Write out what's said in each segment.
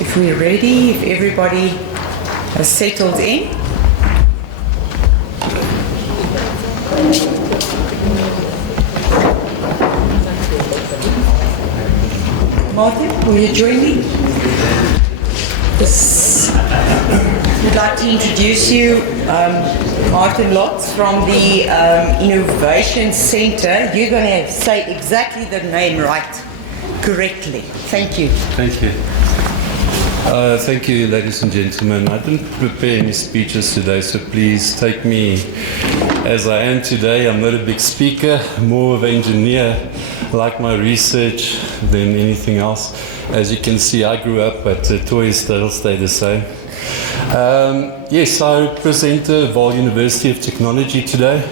If we're ready, if everybody has settled in. Martin, will you join me? We'd like to introduce you, Martin Lotz from the Innovation Center. You're going to say exactly the name right, correctly. Thank you. Thank you. Thank you, ladies and gentlemen. I didn't prepare any speeches today, so please take me as I am today. I'm not a big speaker, more of an engineer. I like my research than anything else. As you can see, I grew up, but toys still stay the same. Yes, I represent the Vaal University of Technology today,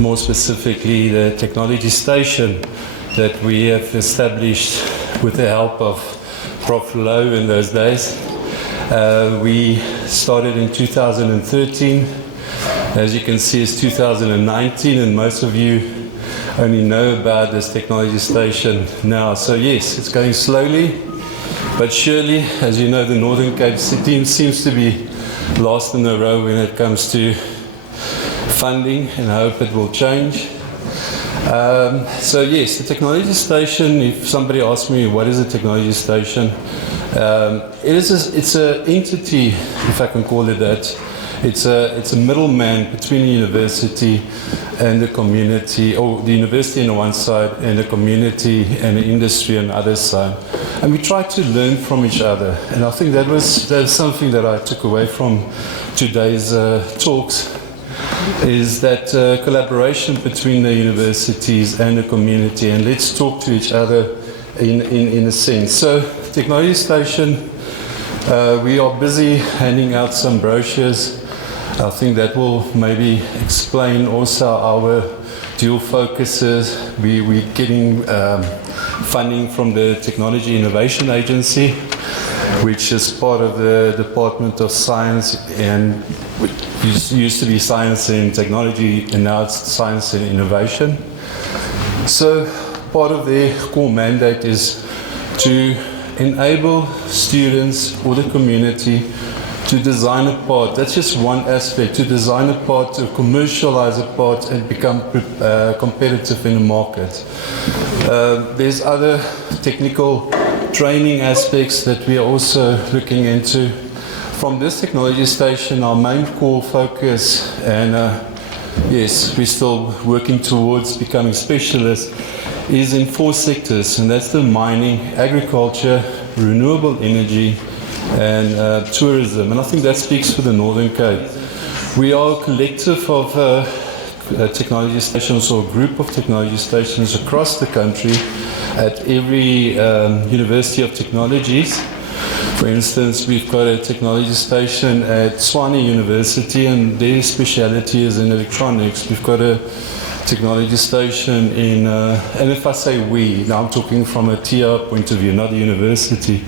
more specifically the technology station that we have established with the help of Prof. Lowe in those days. We started in 2013. As you can see, it's 2019, and most of you only know about this technology station now. So yes, it's going slowly, but surely. As you know, the Northern Cape team seems to be last in the row when it comes to funding, and I hope it will change. So yes, the technology station, if somebody asks me what is a technology station, it's an entity, if I can call it that. It's a middleman between the university and the community, or the university on the one side and the community and the industry on the other side. And we try to learn from each other. And I think that's something that I took away from today's talks, is that collaboration between the universities and the community, and let's talk to each other in a sense. So, Technology Station, we are busy handing out some brochures. I think that will maybe explain also our dual focuses. We're getting funding from the Technology Innovation Agency, which is part of the Department of Science, and which used to be Science and Technology, and now it's Science and Innovation. So part of their core mandate is to enable students or the community to design a part. That's just one aspect, to design a part, to commercialize a part and become competitive in the market. There's other technical training aspects that we are also looking into. From this technology station, our main core focus, and yes, we're still working towards becoming specialists, is in 4 sectors, and that's the mining, agriculture, renewable energy, and tourism. And I think that speaks for the Northern Cape. We are a collective of technology stations, or a group of technology stations across the country at every University of Technologies. For instance, we've got a technology station at Tshwane University, and their speciality is in electronics. We've got a technology station in, and if I say we, now I'm talking from a TR point of view, not the university.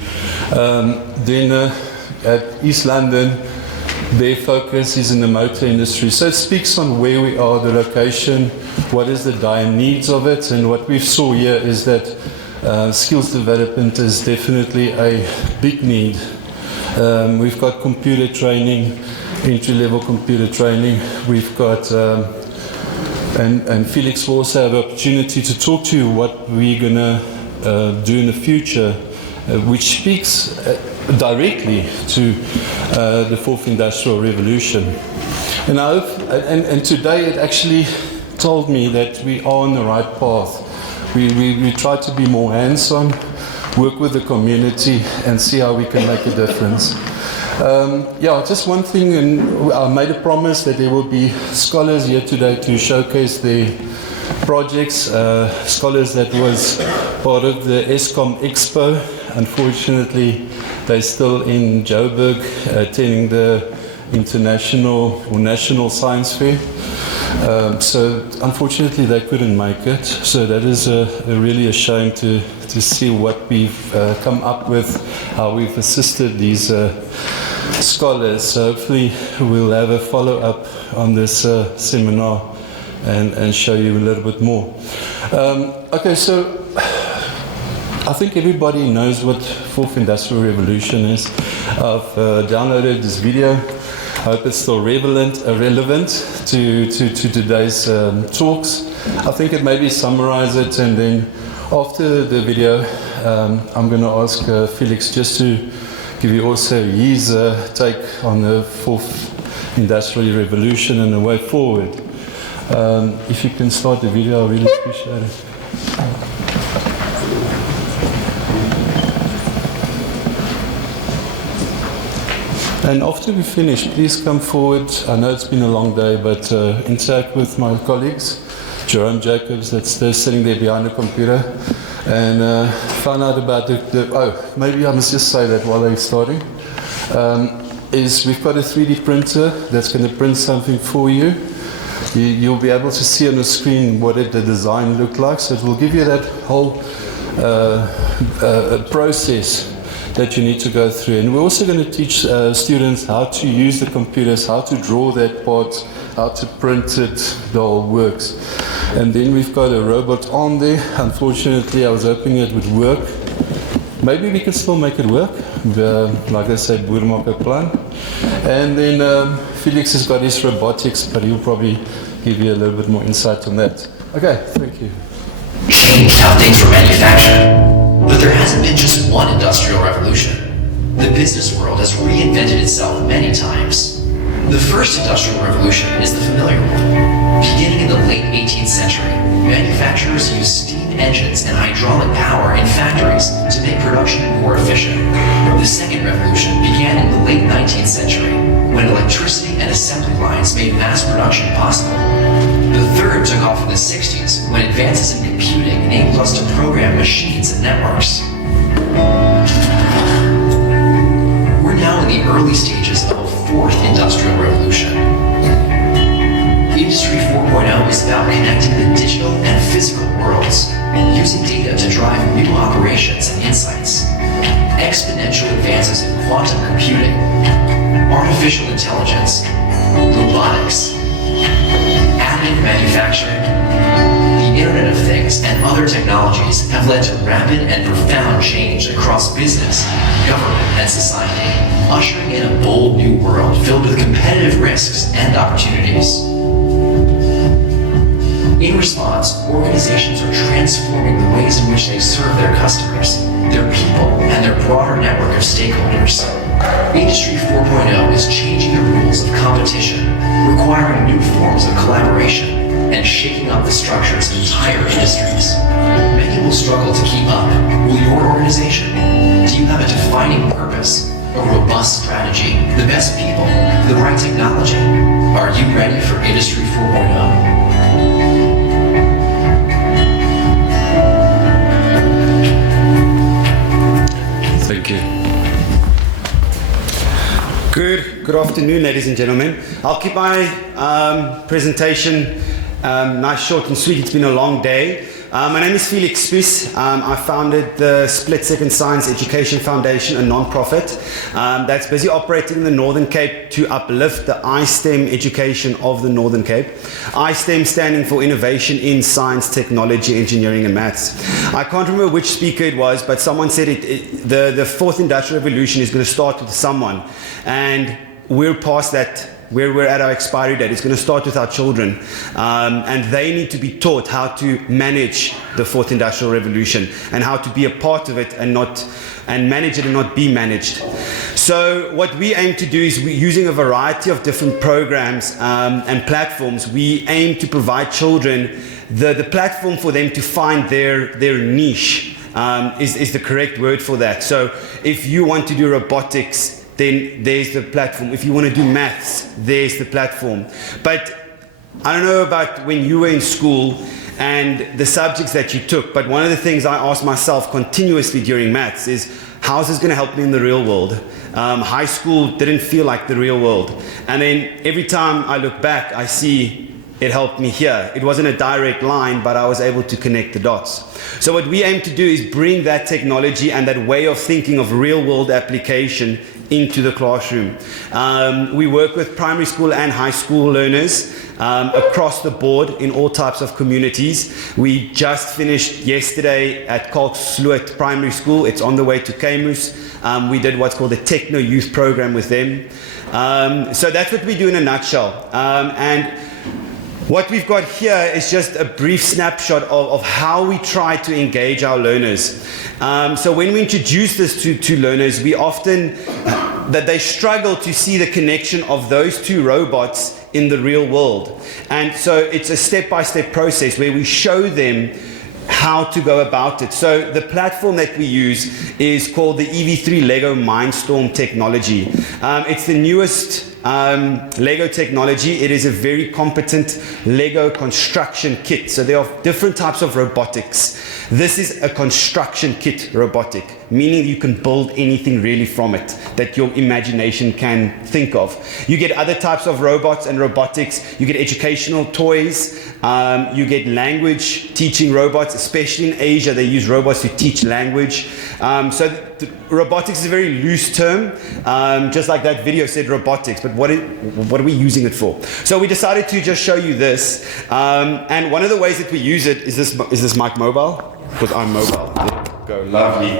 Then at East London, their focus is in the motor industry. So it speaks on where we are, the location, what is the dire needs of it, and what we saw here is that skills development is definitely a big need. We've got computer training, entry-level computer training. We've got, and Felix will also have the opportunity to talk to you what we're going to do in the future, which speaks directly to the 4th Industrial Revolution. And I hope, and today it actually told me that we are on the right path. We try to be more hands-on, work with the community, and see how we can make a difference. Yeah, just one thing, and I made a promise that there will be scholars here today to showcase their projects, scholars that was part of the ESCOM Expo. Unfortunately, they're still in Joburg attending the International or National Science Fair. So unfortunately they couldn't make it. So that is really a shame to see what we've come up with, how we've assisted these scholars. So hopefully we'll have a follow-up on this seminar and show you a little bit more. Okay, so I think everybody knows what Fourth Industrial Revolution is. I've downloaded this video. I hope it's still relevant to today's talks. I think it maybe summarize it, and then after the video, I'm going to ask Felix just to give you also his take on the Fourth Industrial Revolution and the way forward. If you can start the video, I really appreciate it. And after we finish, please come forward. I know it's been a long day, but interact with my colleagues. Jerome Jacobs, that's there sitting there behind the computer, and found out about oh, maybe I must just say that while they're starting, is we've got a 3D printer that's going to print something for you. You'll be able to see on the screen what the design looked like, so it will give you that whole process that you need to go through. And we're also going to teach students how to use the computers, how to draw that part, how to print it, the whole works. And then we've got a robot on there. Unfortunately, I was hoping it would work. Maybe we can still make it work. Like I said, boer maak 'n plan. And then Felix has got his robotics, but he'll probably give you a little bit more insight on that. Okay, thank you. Changed how things were manufactured. But there hasn't been just one industrial revolution. The business world has reinvented itself many times. The first industrial revolution is the familiar one. Beginning in the late 18th century, manufacturers used steam engines and hydraulic power in factories to make production more efficient. The second revolution began in the late 19th century, when electricity and assembly lines made mass production possible. The third took off in the 60s, when advances in computing enabled us to program machines and networks. We're now in the early stages of a fourth industrial revolution. Industry 4.0 is about connecting the digital and physical worlds, using data to drive new operations and insights. Exponential advances in quantum computing, artificial intelligence, robotics, additive manufacturing, the Internet of Things, and other technologies have led to rapid and profound change across business, government, and society, ushering in a bold new world filled with competitive risks and opportunities. In response, organizations are transforming the ways in which they serve their customers, their people, and their broader network of stakeholders. Industry 4.0 is changing the rules of competition, requiring new forms of collaboration, and shaking up the structures of entire industries. Many will struggle to keep up. Will your organization? Do you have a defining purpose, a robust strategy, the best people, the right technology? Are you ready for Industry 4.0? Thank you. Good afternoon, ladies and gentlemen. I'll keep my presentation nice, short and sweet. It's been a long day. My name is Felix Spies. I founded the Split Second Science Education Foundation, a non-profit that's busy operating in the Northern Cape to uplift the I-STEM education of the Northern Cape. I-STEM standing for Innovation in Science, Technology, Engineering and Maths. I can't remember which speaker it was, but someone said the fourth industrial revolution is going to start with someone, and we're past that. We're at our expiry date. It's going to start with our children, and they need to be taught how to manage the fourth industrial revolution and how to be a part of it and manage it and not be managed. So what we aim to do is, using a variety of different programs and platforms, we aim to provide children the platform for them to find their niche, is the correct word for that. So if you want to do robotics, then there's the platform. If you want to do maths, there's the platform. But I don't know about when you were in school and the subjects that you took, but one of the things I asked myself continuously during maths is, how is this going to help me in the real world? High school didn't feel like the real world. And then every time I look back, I see it helped me here. It wasn't a direct line, but I was able to connect the dots. So what we aim to do is bring that technology and that way of thinking of real-world application into the classroom. We work with primary school and high school learners across the board in all types of communities. We just finished yesterday at Kalksloot Primary School. It's on the way to Camus. We did what's called a Techno Youth program with them. So that's what we do in a nutshell. And what we've got here is just a brief snapshot of how we try to engage our learners. So when we introduce this to learners, we often, that they struggle to see the connection of those two robots in the real world. And so it's a step-by-step process where we show them how to go about it. So the platform that we use is called the EV3 Lego Mindstorm technology. It's the newest Lego technology. It is a very competent Lego construction kit. So there are different types of robotics. This is a construction kit robotic, meaning you can build anything really from it that your imagination can think of. You get other types of robots and robotics. You get educational toys. You get language teaching robots, especially in Asia. They use robots to teach language. So robotics is a very loose term, just like that video said robotics, but what are we using it for? So we decided to just show you this, and one of the ways that we use it is this mic mobile? Because I'm mobile. There we go, lovely.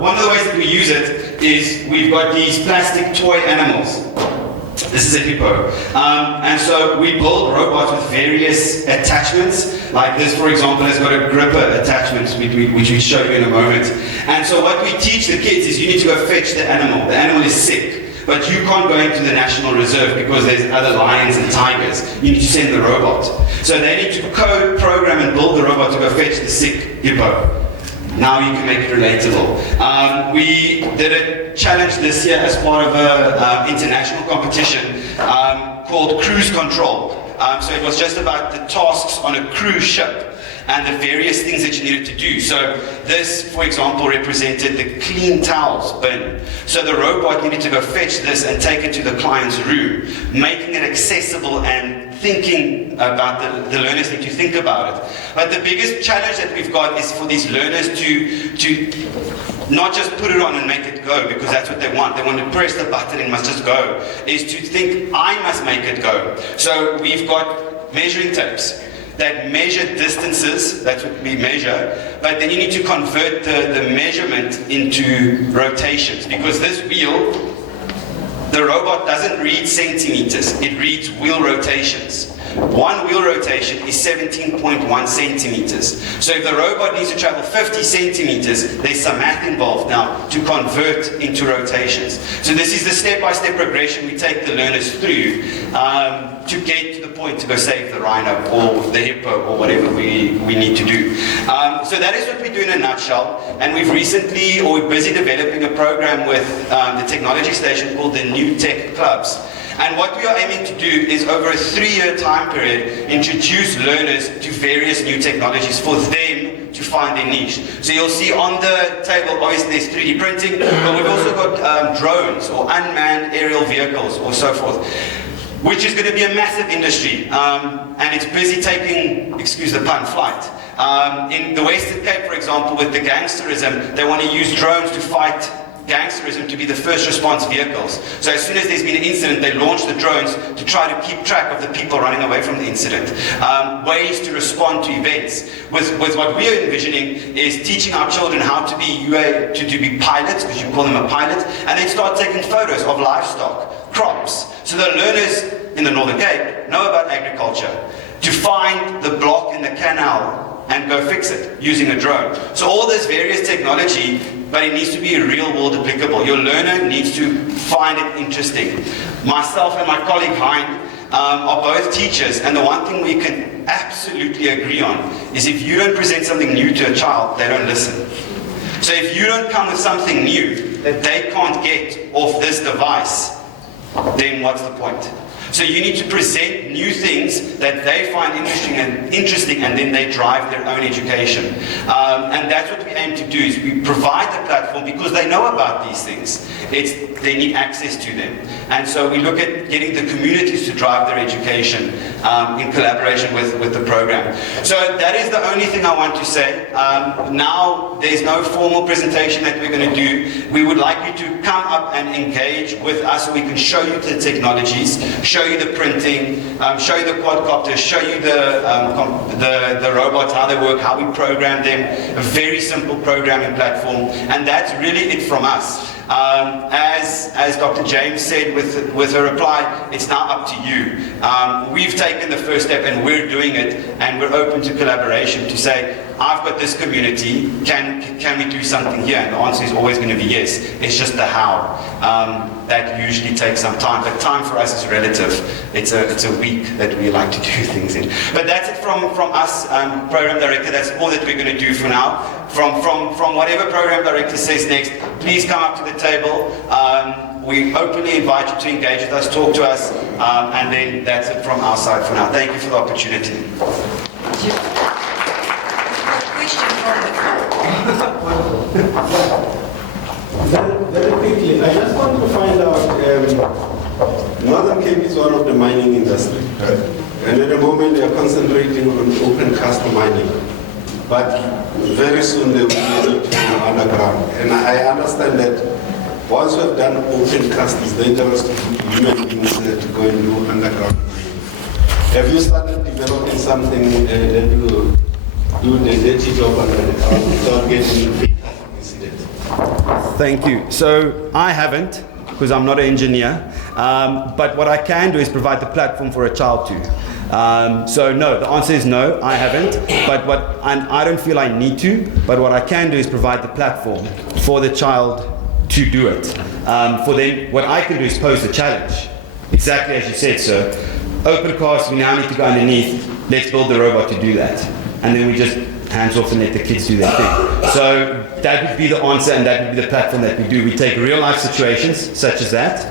One of the ways that we use it is we've got these plastic toy animals. This is a hippo. And so we build robots with various attachments. Like this, for example, has got a gripper attachment, which we show you in a moment. And so what we teach the kids is you need to go fetch the animal. The animal is sick, but you can't go into the National Reserve because there's other lions and tigers. You need to send the robot. So they need to code, program, and build the robot to go fetch the sick hippo. Now you can make it relatable. We did a challenge this year as part of an international competition called Cruise Control. So it was just about the tasks on a cruise ship and the various things that you needed to do. So this, for example, represented the clean towels bin. So the robot needed to go fetch this and take it to the client's room, making it accessible and thinking about the learners need to think about it. But the biggest challenge that we've got is for these learners to not just put it on and make it go, because that's what they want. They want to press the button and must just go. Is to think, I must make it go. So we've got measuring tapes that measure distances, that's what we measure, but then you need to convert the measurement into rotations, because this wheel, the robot doesn't read centimeters, it reads wheel rotations. One wheel rotation is 17.1 centimeters. So if the robot needs to travel 50 centimeters, there's some math involved now to convert into rotations. So this is the step-by-step progression we take the learners through to get to the point to go save the rhino or the hippo or whatever we need to do. So that is what we do in a nutshell. And we've recently, or we're busy developing a program with the technology station called the New Tech Clubs. And what we are aiming to do is, over a 3-year time period, introduce learners to various new technologies for them to find their niche. So you'll see on the table, obviously there's 3D printing, but we've also got drones or unmanned aerial vehicles or so forth, which is going to be a massive industry. And it's busy taking, excuse the pun, flight. In the Western Cape, for example, with the gangsterism, they want to use drones to fight gangsterism, to be the first response vehicles. So as soon as there's been an incident, they launch the drones to try to keep track of the people running away from the incident. Ways to respond to events. With what we're envisioning is teaching our children how to be to be pilots, because you call them a pilot, and then start taking photos of livestock, crops. So the learners in the Northern Cape know about agriculture, to find the block in the canal and go fix it using a drone. So all this various technology, but it needs to be real world applicable. Your learner needs to find it interesting. Myself and my colleague Hein are both teachers, and the one thing we can absolutely agree on is if you don't present something new to a child, they don't listen. So if you don't come with something new that they can't get off this device, then what's the point? So you need to present new things that they find interesting, and then they drive their own education. And that's what we aim to do, is we provide the platform because they know about these things. They need access to them. And so we look at getting the communities to drive their education in collaboration with the program. So that is the only thing I want to say. Now there's no formal presentation that we're going to do. We would like you to come up and engage with us so we can show you the technologies, show you the printing, show you the quadcopters, show you the robots, how they work, how we program them, a very simple programming platform, and that's really it from us. As Dr. James said with her reply, it's now up to you. We've taken the first step and we're doing it, and we're open to collaboration to say, I've got this community, can we do something here? And the answer is always going to be yes. It's just the how. That usually takes some time, but time for us is relative. It's a week that we like to do things in. But that's it from us, Program Director. That's all that we're going to do for now. From whatever Program Director says next, please come up to the table. We openly invite you to engage with us, talk to us, and then that's it from our side for now. Thank you for the opportunity. Very quickly, I just want to find out, Northern Cape is one of the mining industry, and at the moment they are concentrating on open cast mining, but very soon they will be able to go underground. And I understand that once we have done open cast, it's dangerous to put human beings to go and do underground mining. Have you started developing something that will do the dirty job underground without getting big incidents? Thank you. So I haven't, because I'm not an engineer, but what I can do is provide the platform for a child to. So no, the answer is no, I haven't, and I don't feel I need to, but what I can do is provide the platform for the child to do it. For them, what I can do is pose the challenge, exactly as you said, sir. Open cast, we now need to go underneath, let's build the robot to do that. And then we just hands off and let the kids do their thing. So that would be the answer, and that would be the platform that we do. We take real life situations such as that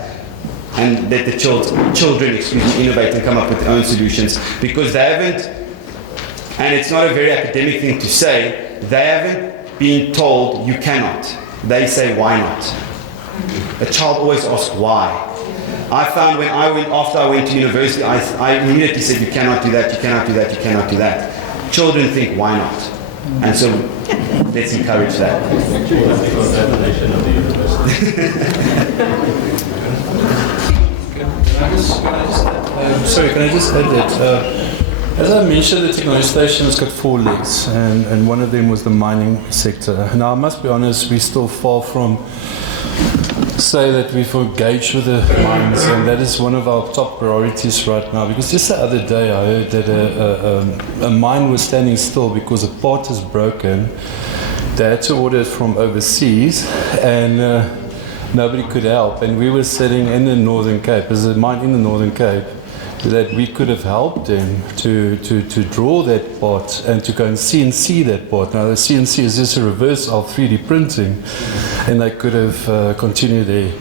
and let the children innovate and come up with their own solutions, because they haven't, and it's not a very academic thing to say, they haven't been told you cannot. They say why not. A child always asks why. I found after I went to university, I immediately said you cannot do that, you cannot do that, you cannot do that. Children think, why not? And so let's encourage that. Can I just add that? As I mentioned, the technology station has got 4 legs, and one of them was the mining sector. Now, I must be honest, we're still far from say that we've engaged with the mines, and that is one of our top priorities right now, because just the other day I heard that a mine was standing still because a part is broken. They had to order it from overseas, and nobody could help, and we were sitting in the Northern Cape. There's a mine in the Northern Cape that we could have helped them to draw that part and to go and CNC that part. Now the CNC is just a reverse of 3D printing, and they could have continued their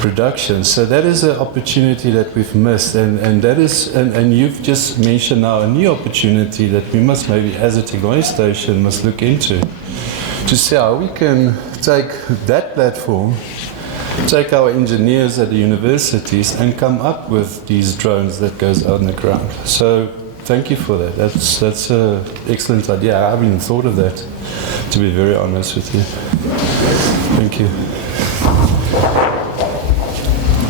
production. So that is an opportunity that we've missed, and that is, and you've just mentioned now a new opportunity that we must maybe as a technology station must look into, to see how we can take that platform, take our engineers at the universities and come up with these drones that goes out on the ground. So thank you for that. That's an excellent idea. I haven't even thought of that, to be very honest with you. Thank you.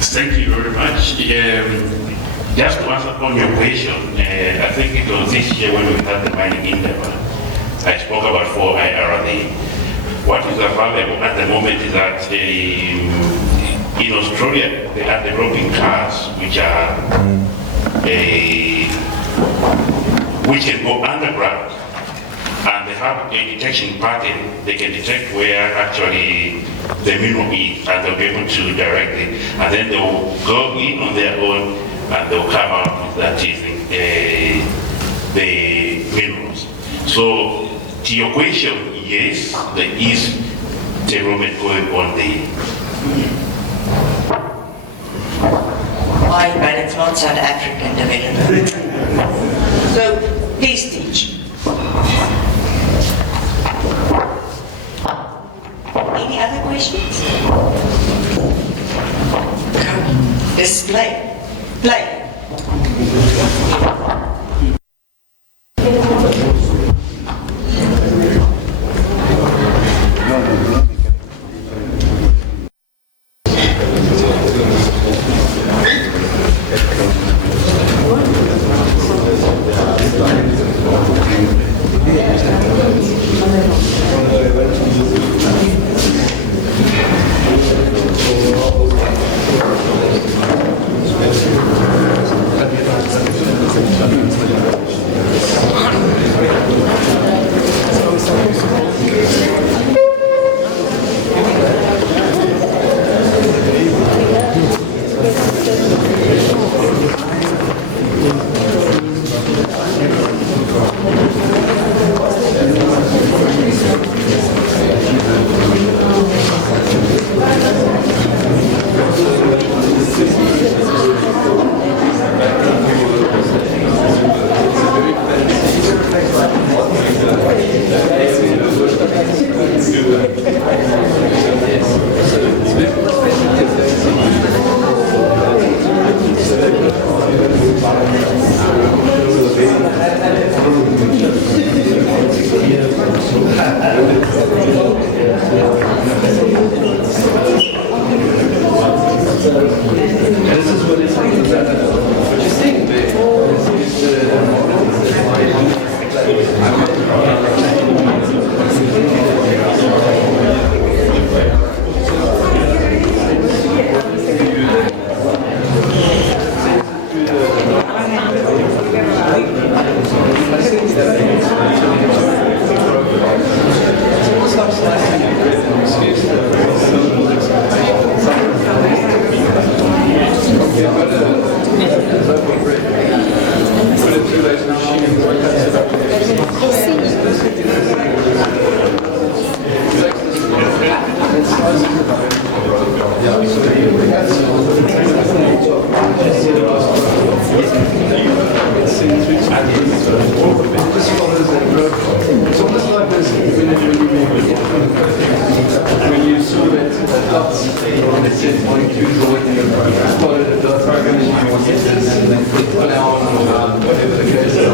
Thank you very much. Just to answer on your question, I think it was this year when we had the mining endeavor. I spoke about 4IRD. What is available at the moment is that in Australia they are developing cars which are which can go underground, and they have a detection pattern. They can detect where actually the mineral is, and they'll be able to direct it, and then they will go in on their own and they'll come out with that is the minerals. So to your question, yes, there is development going on there. Why, but it's not South African development. So, please teach. Any other questions? Display. Play. This is what it's like. What you think, babe? This is It's almost like this when you saw that dots and it said 1, 2, followed the dot program and you want to and then click on out or whatever the case is.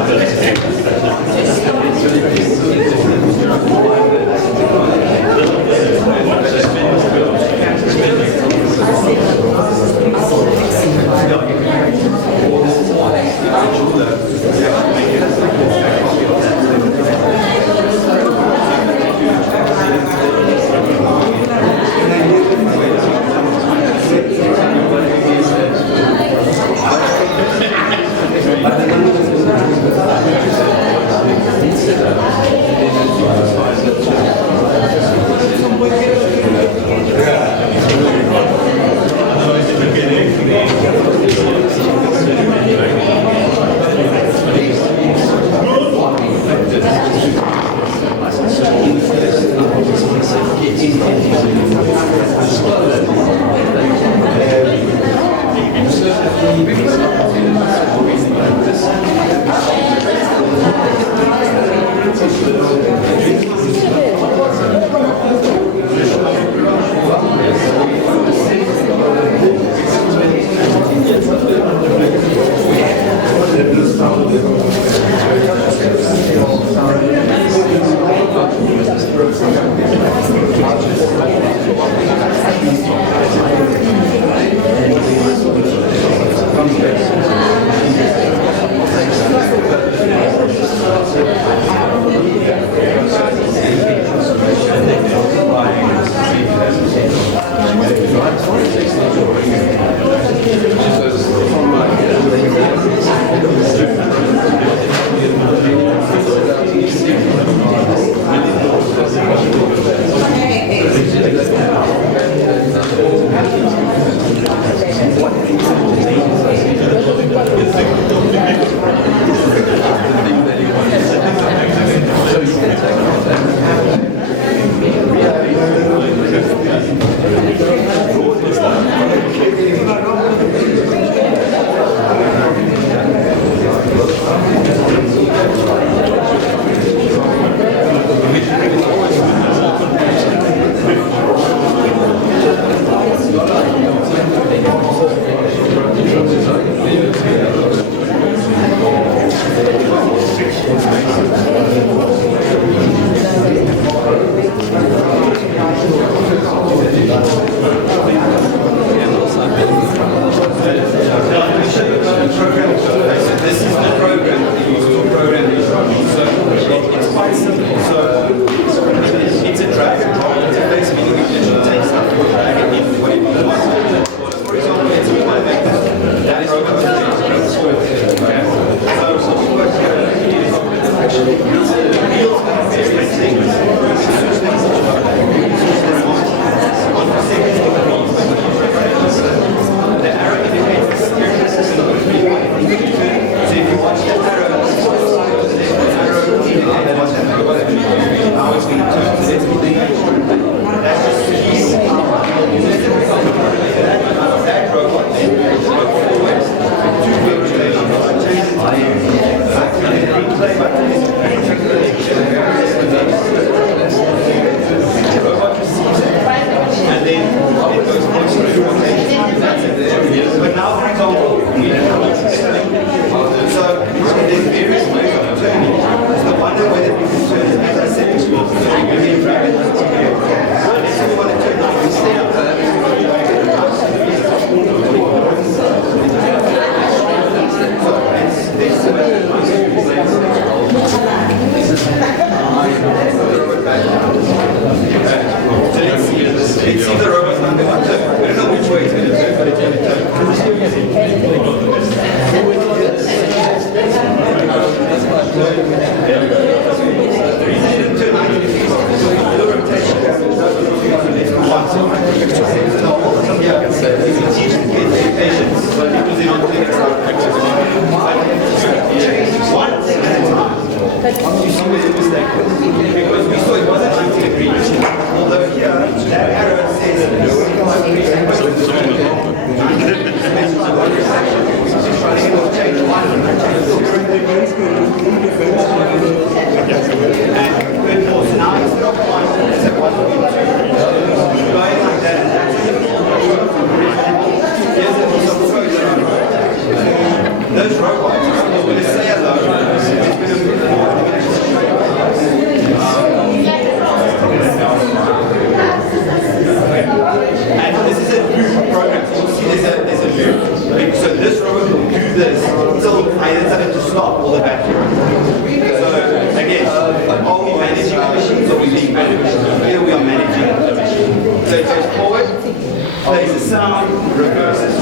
a mistake. Because we saw it wasn't anti-agreement. Although here, that arrow says those robots are going to say hello. And this is a loop program. So you see there's a loop. So this robot will do this until I tell it to stop all the battery. So again, are we managing the machines or are we being managed? Here we are managing the machine. So it goes forward, plays a sound, reverses.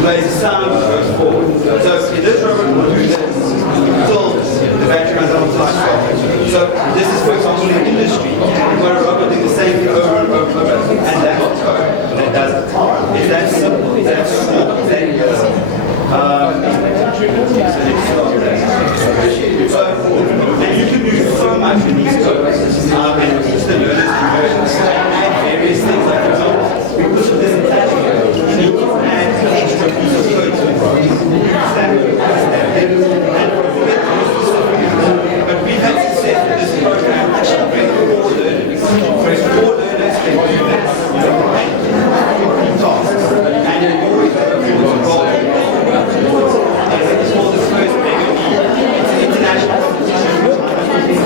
Plays a sound, goes forward. So this robot will do this until the battery runs out of life. So this is, for example, in industry. You've got a robot doing the same thing over and over and over. And that's code that does it. It's that simple, it's that small, that so, and you can do so much in these codes. And teach the learners to add various things like, for example, because of this attachment, you can add an extra piece of code to it. But we've had success with this program. Very poor learners. Very poor learners can do this. Tasks. And you always have to involve. It's called the first mega league. It's an international competition.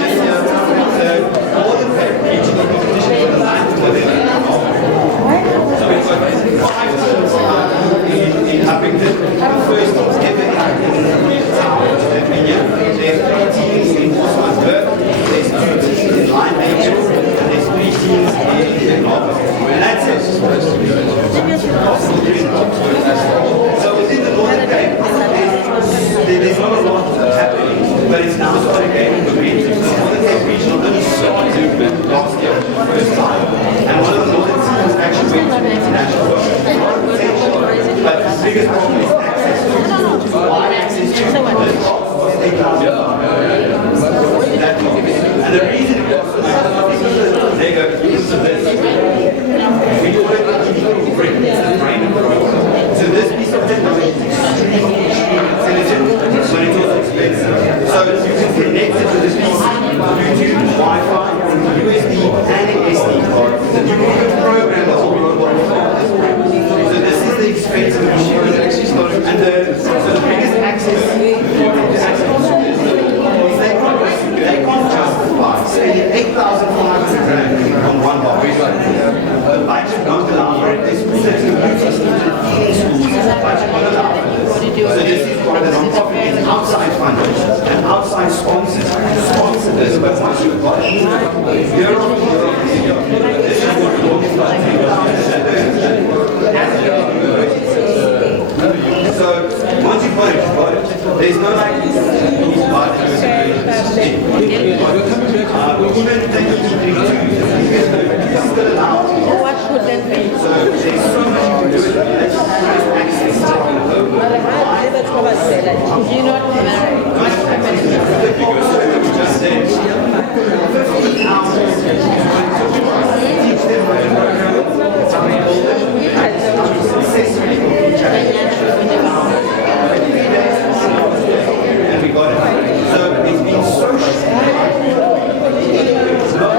This year, the Northern regional competition for the 9th within. So we've got 5 teams in Upington. The first team's ever in Virginia. There's 3 teams in Osmansburg. There's 2 teams in Line Nature. And there's 3 teams in Harbour. And that's it. So within the Northern Cape, there's not a lot happening, but it's now started gaining momentum. The Northern Cape regional only started last year for the first time. And one of the Northern teams actually went to the international world. A lot of potential, but the biggest problem is access to wide access to the cost was 8,000. And the reason it was so much is because of Lego, because of this. We call it the illegal brick, it's the brain of the robot. So this piece of technology is extremely intelligent, but it's also expensive. So you can connect it to this piece, Bluetooth, Wi-Fi, USB, and an SD card. So you can program the whole robot. So this is the expensive machine that actually started. And so the biggest access to they can't justify spending 8,500 rand on one box. The budget won't allow for it. There's schools that can use this in schools. The budget won't allow for this. So this is why the non-profit and outside funders and outside sponsors sponsor this, but once you've got it, year on year on year, this is what we're talking about. So once you've got it, you've got it. There's no like, you buy it, even they can keep it too. This is still allowed. What would that be? So there's so much you can do with it. There's access to it. Do you not Just said 15 hours. Teach them how to program it, how to build it, successfully complete challenges. And we got it. So it's been so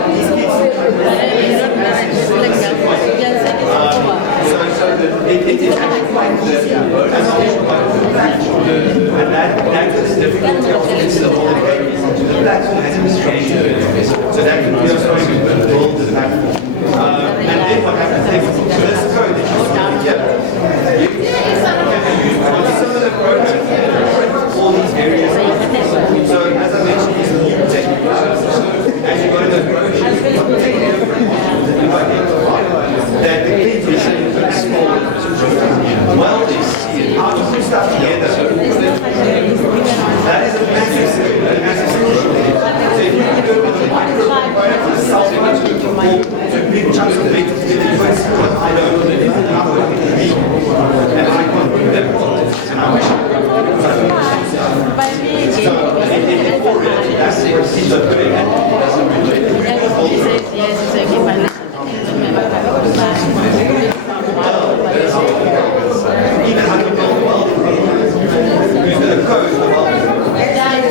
He's not doing it. He doesn't relate. And he says yes, it's okay, but listen.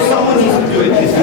Someone needs to do it. It's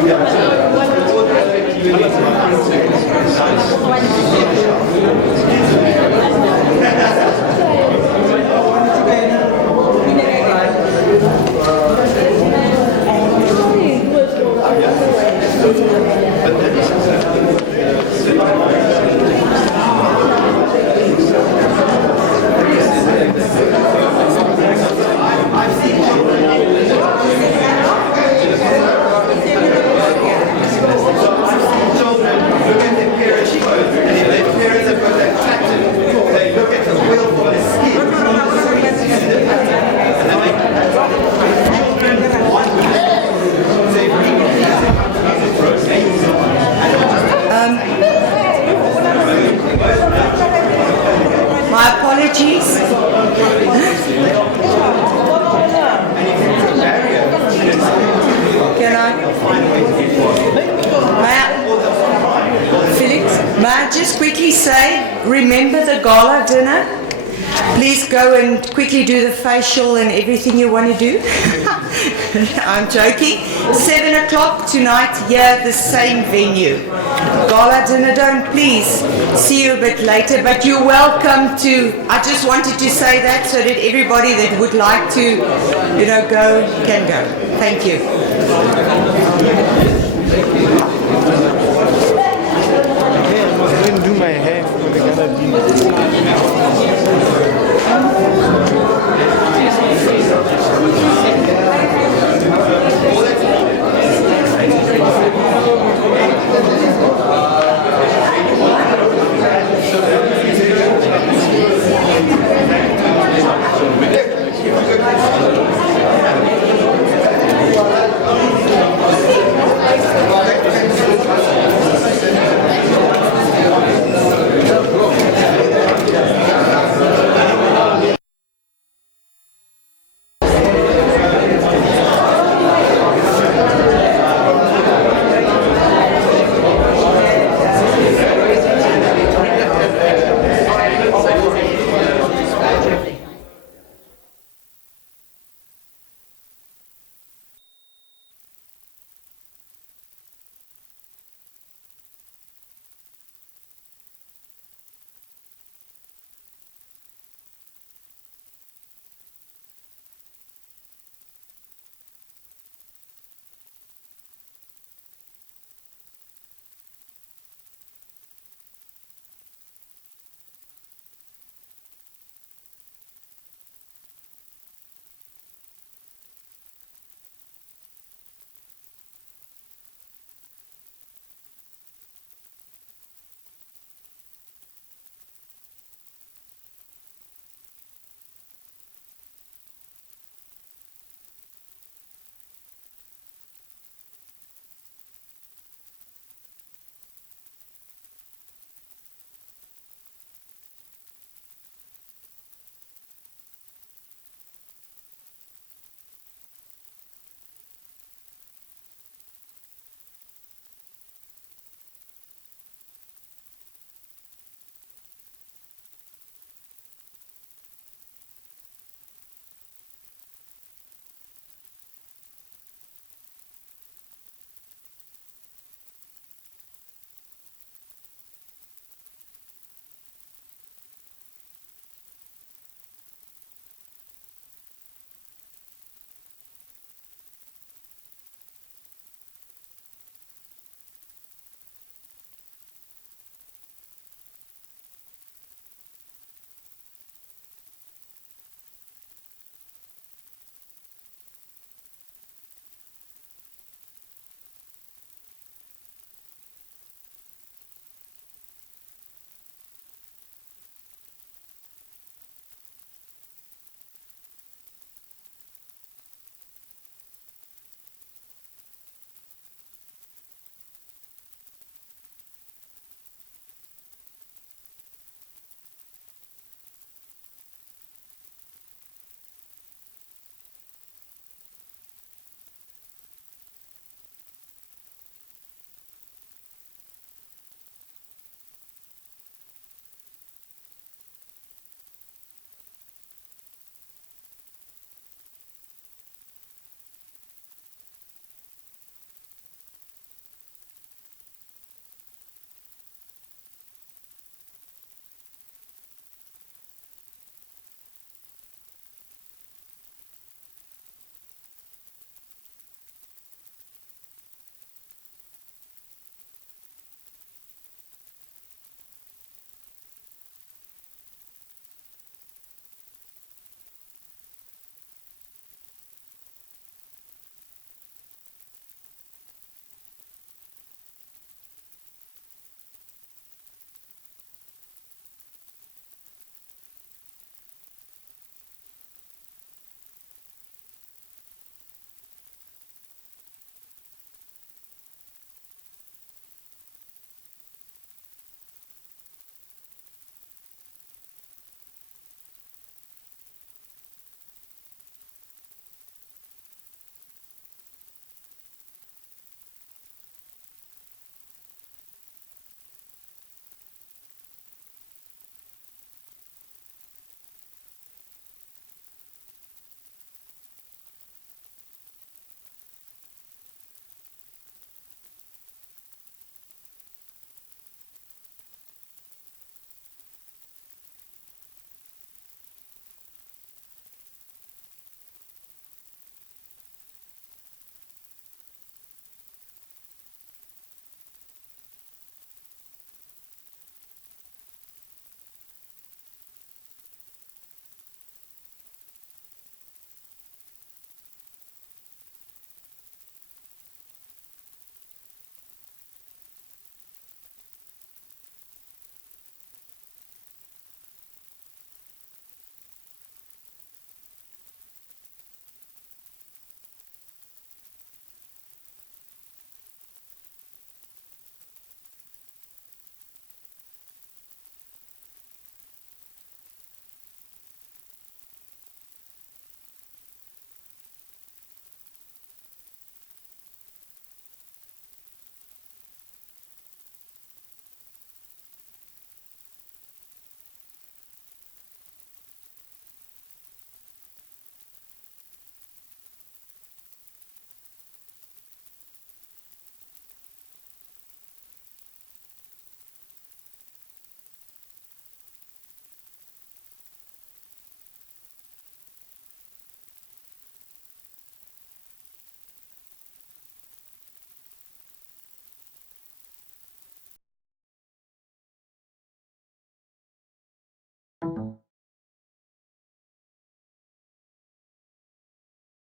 My apologies. Can I? Felix, may I just quickly say, remember the gala dinner? Please go and quickly do the facial and everything you want to do. I'm joking. 7 o'clock tonight here at the same venue. Gala dinner, don't please see you a bit later, but you're welcome to. I just wanted to say that so that everybody that would like to, go, can go. Thank you.